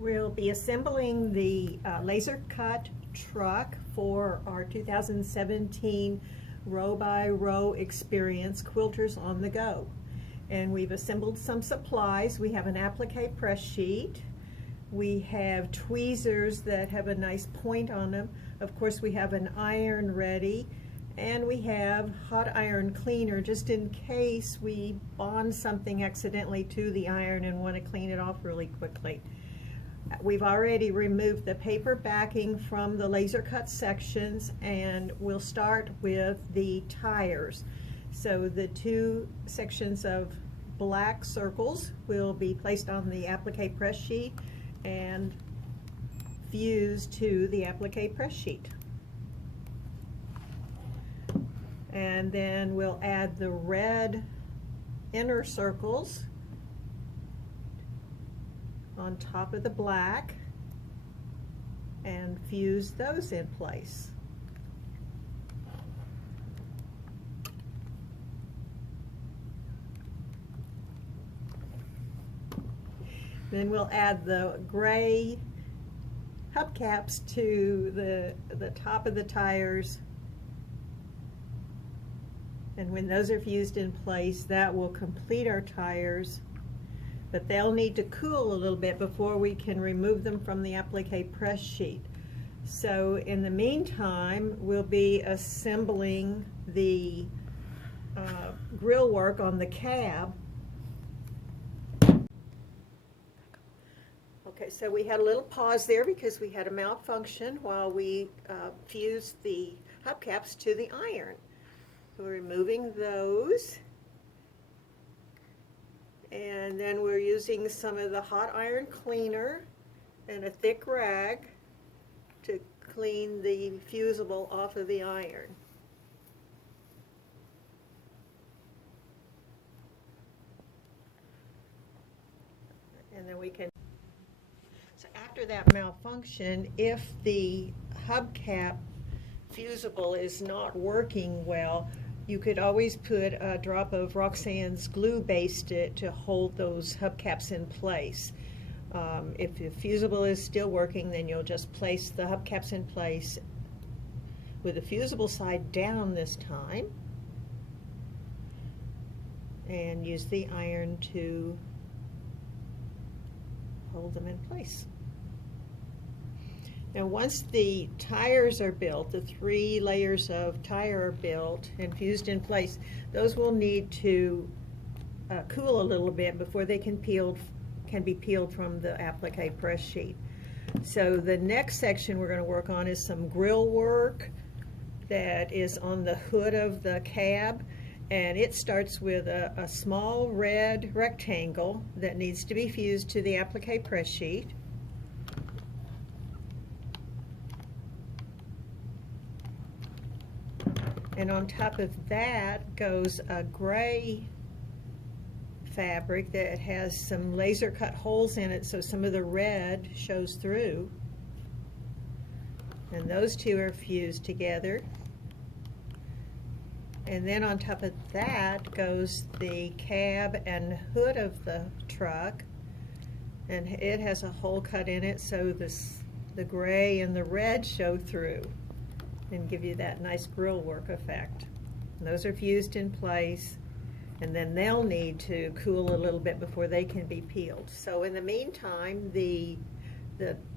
We'll be assembling the laser cut truck for our 2017 row by row experience, Quilters on the Go. And we've assembled some supplies. We have an applique press sheet. We have tweezers that have a nice point on them. Of course, we have an iron ready. And we have hot iron cleaner just in case we bond something accidentally to the iron and want to clean it off really quickly. We've already removed the paper backing from the laser cut sections, and we'll start with the tires. So the two sections of black circles will be placed on the applique press sheet and fused to the applique press sheet. And then we'll add the red inner circles on top of the black and fuse those in place. Then we'll add the gray hubcaps to the top of the tires. And when those are fused in place, that will complete our tires. But they'll need to cool a little bit before we can remove them from the applique press sheet. So in the meantime, we'll be assembling the grill work on the cab. Okay, so we had a little pause there because we had a malfunction while we fused the hubcaps to the iron. So we're removing those. And then we're using some of the hot iron cleaner and a thick rag to clean the fusible off of the iron. And then we can, so after that malfunction, if the hubcap fusible is not working well, you could always put a drop of Roxanne's glue based it to hold those hubcaps in place. If the fusible is still working, then you'll just place the hubcaps in place with the fusible side down this time and use the iron to hold them in place. Now once the tires are built, the 3 layers of tire are built and fused in place, those will need to cool a little bit before they can be peeled from the applique press sheet. So the next section we're going to work on is some grill work that is on the hood of the cab, and it starts with a small red rectangle that needs to be fused to the applique press sheet. And on top of that goes a gray fabric that has some laser cut holes in it, so some of the red shows through. And those two are fused together. And then on top of that goes the cab and hood of the truck. And it has a hole cut in it, so the gray and the red show through and give you that nice grill work effect. And those are fused in place, and then they'll need to cool a little bit before they can be peeled. So in the meantime, the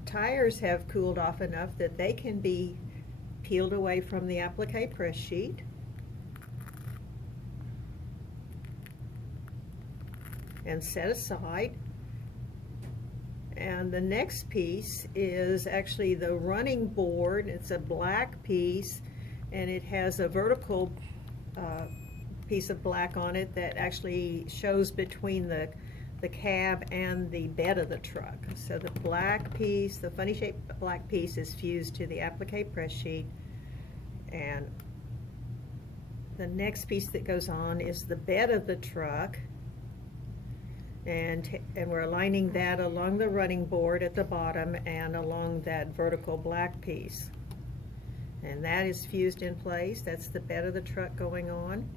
tires have cooled off enough that they can be peeled away from the applique press sheet. And set aside. And the next piece is actually the running board. It's a black piece, and it has a vertical piece of black on it that actually shows between the cab and the bed of the truck. So the black piece, the funny shaped black piece, is fused to the applique press sheet, and the next piece that goes on is the bed of the truck. And we're aligning that along the running board at the bottom and along that vertical black piece. And that is fused in place. That's the bed of the truck going on.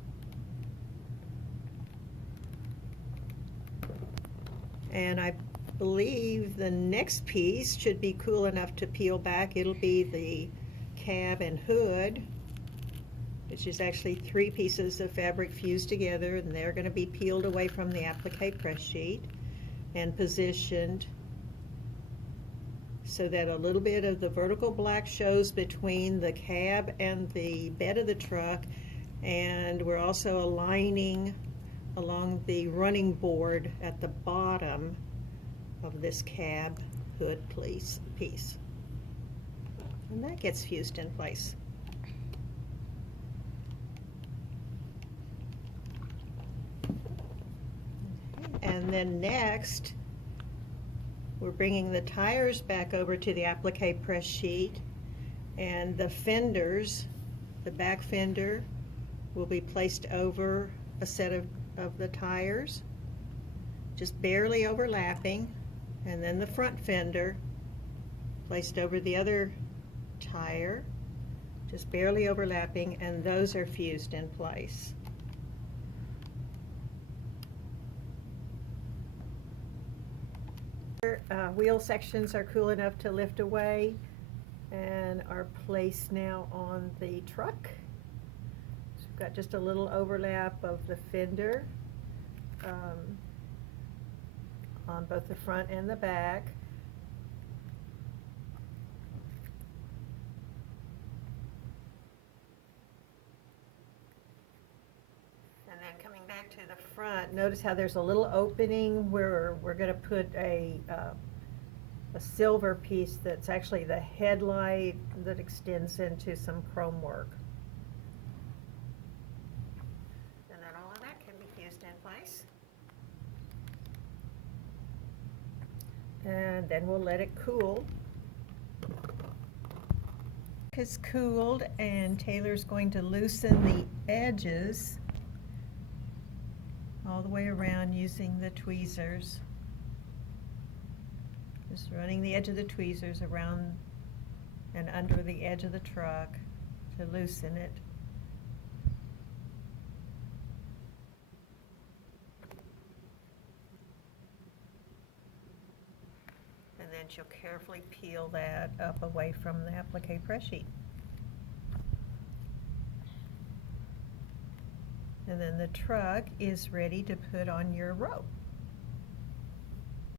And I believe the next piece should be cool enough to peel back. It'll be the cab and hood, which is actually 3 pieces of fabric fused together, and they're going to be peeled away from the applique press sheet and positioned so that a little bit of the vertical black shows between the cab and the bed of the truck, and we're also aligning along the running board at the bottom of this cab hood piece. And that gets fused in place. And then next, we're bringing the tires back over to the applique press sheet, and the fenders, the back fender, will be placed over a set of the tires, just barely overlapping, and then the front fender placed over the other tire, just barely overlapping, and those are fused in place. Wheel sections are cool enough to lift away and are placed now on the truck. So we've got just a little overlap of the fender on both the front and the back. And then coming back to the front, notice how there's a little opening where we're going to put a silver piece that's actually the headlight that extends into some chrome work. And then all of that can be fused in place. And then we'll let it cool. It's cooled, and Taylor's going to loosen the edges all the way around using the tweezers. Just running the edge of the tweezers around and under the edge of the truck to loosen it. And then she'll carefully peel that up away from the applique press sheet. And then the truck is ready to put on your rope.